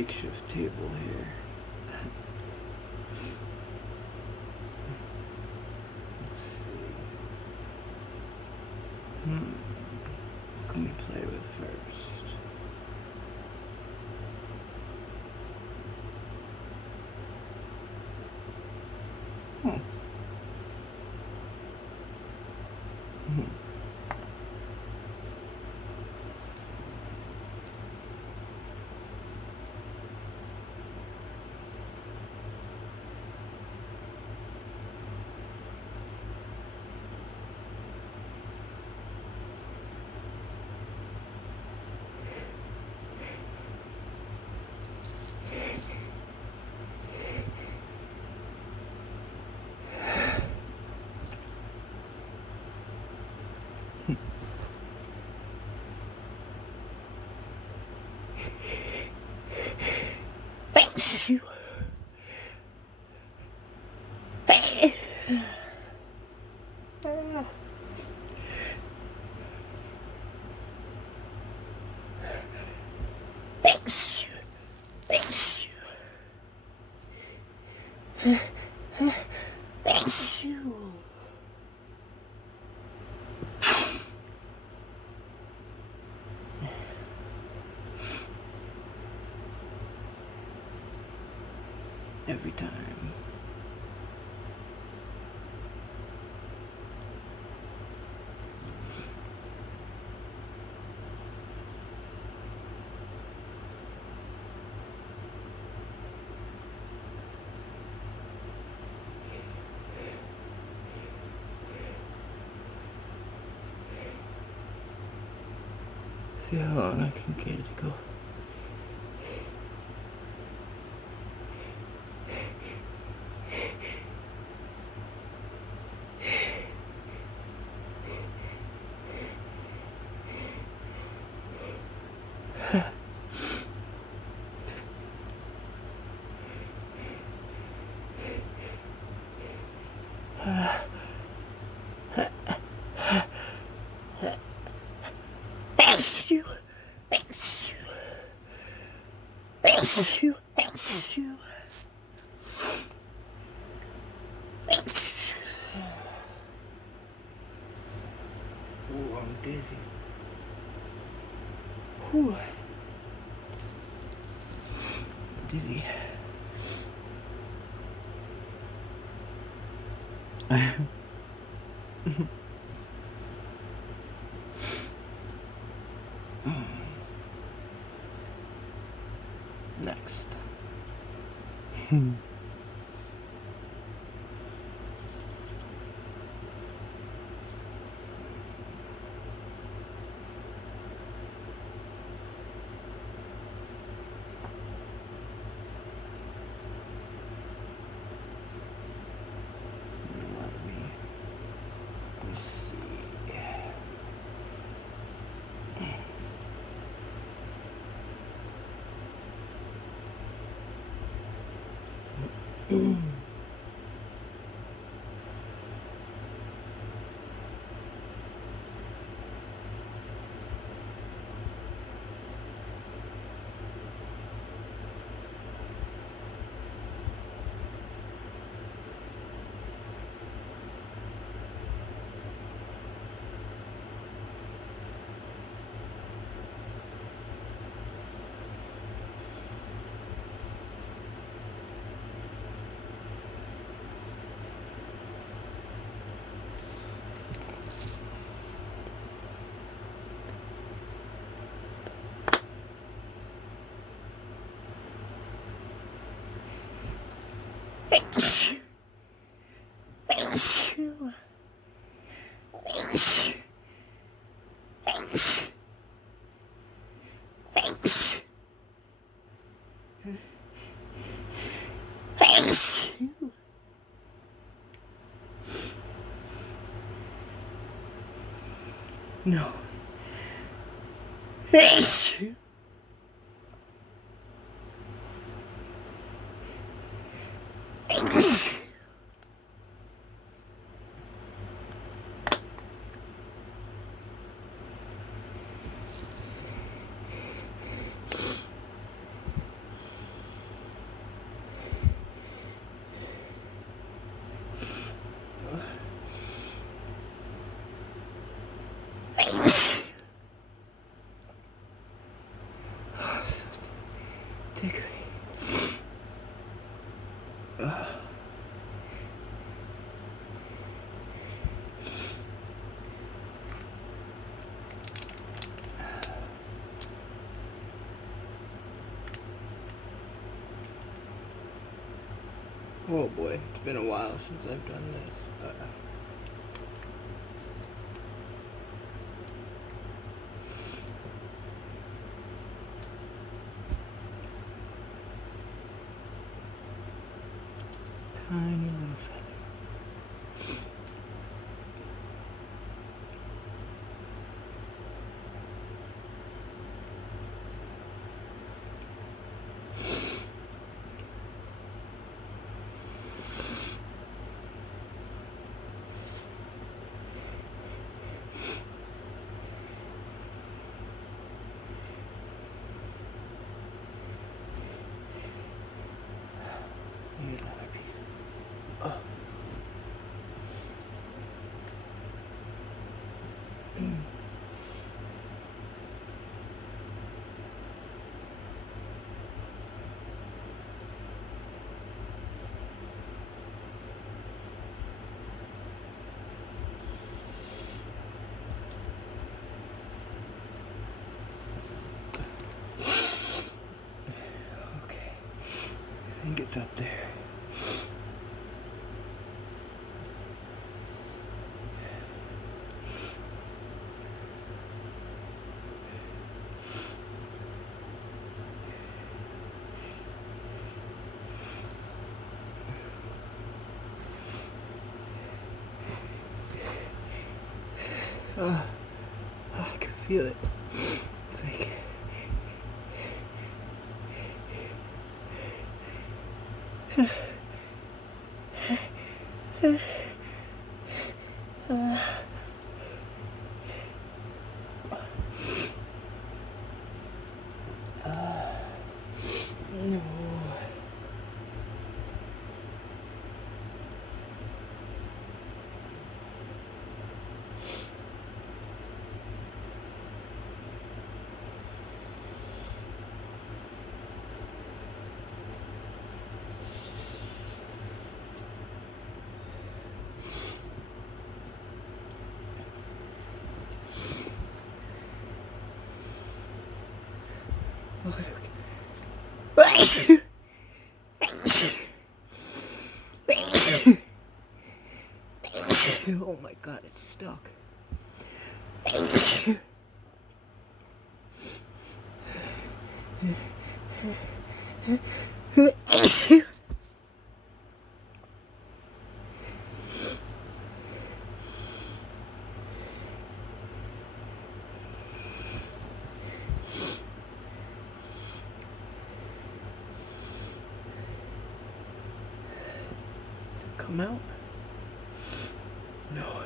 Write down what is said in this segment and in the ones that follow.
makeshift table here. Let's see. What can we play with first? Thanks you. Thanks you. Thanks you. Thanks you. Every time. See how long I can get it to go. Thanks you. Thanks you. Thanks you. Thanks you. Thanks. Ooh, I'm dizzy. Whew. Dizzy. Next. Let me see. Thanks you. Thanks you. Thanks you. Thanks. Thanks. Thanks you. No. Thanks you. Thanks. Oh boy, it's been a while since I've done this. Tiny little feather. Here's another piece. Oh. Okay, I think it's up there. I can feel it. It's like no. Oh my god, it's stuck. Come out? No.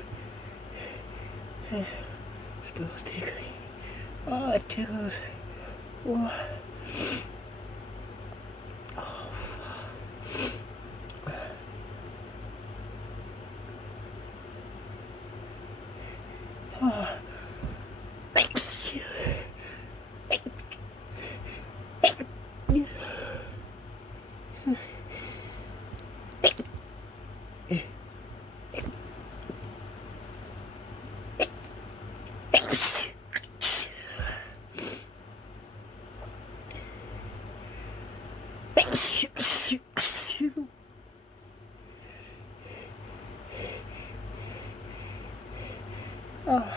Still tickling. Oh, it tickles. Oh, oh fuck. Oh. Oh.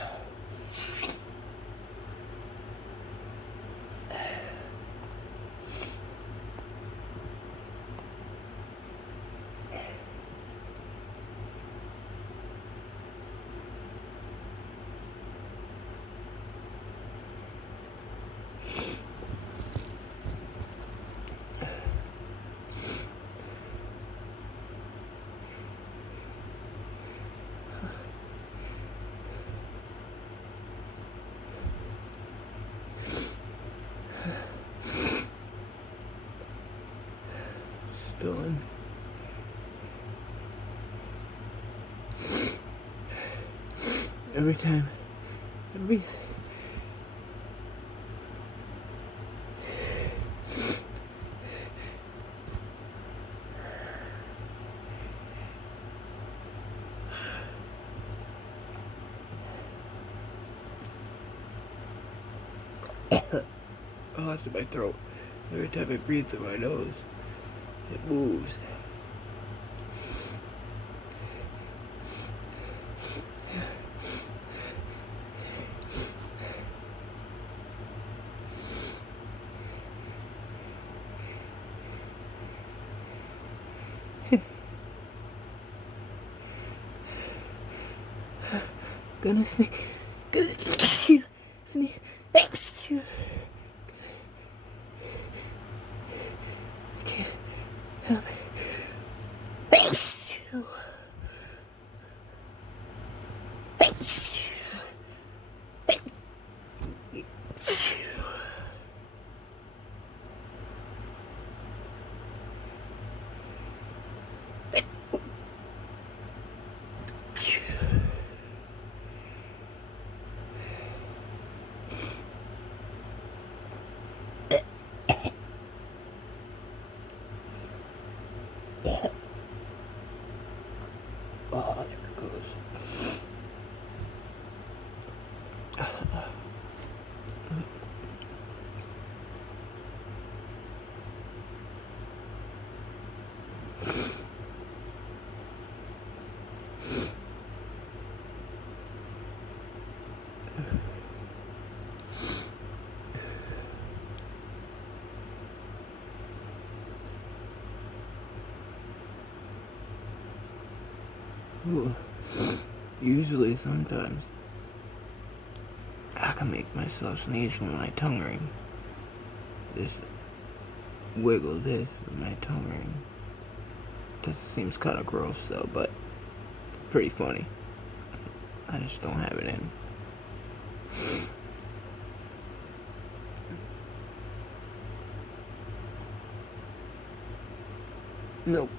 Still in. Every time I breathe. Oh, it's in my throat. Every time I breathe through my nose, it moves. Gonna sneeze. Gonna sneeze. Sneeze. Exhale. I can't help it. Exhale. Exhale. Exhale. Oh, there it goes. Ooh. Usually, sometimes, I can make myself sneeze with my tongue ring. Just wiggle this with my tongue ring. This seems kind of gross though, but pretty funny. I just don't have it in. Nope.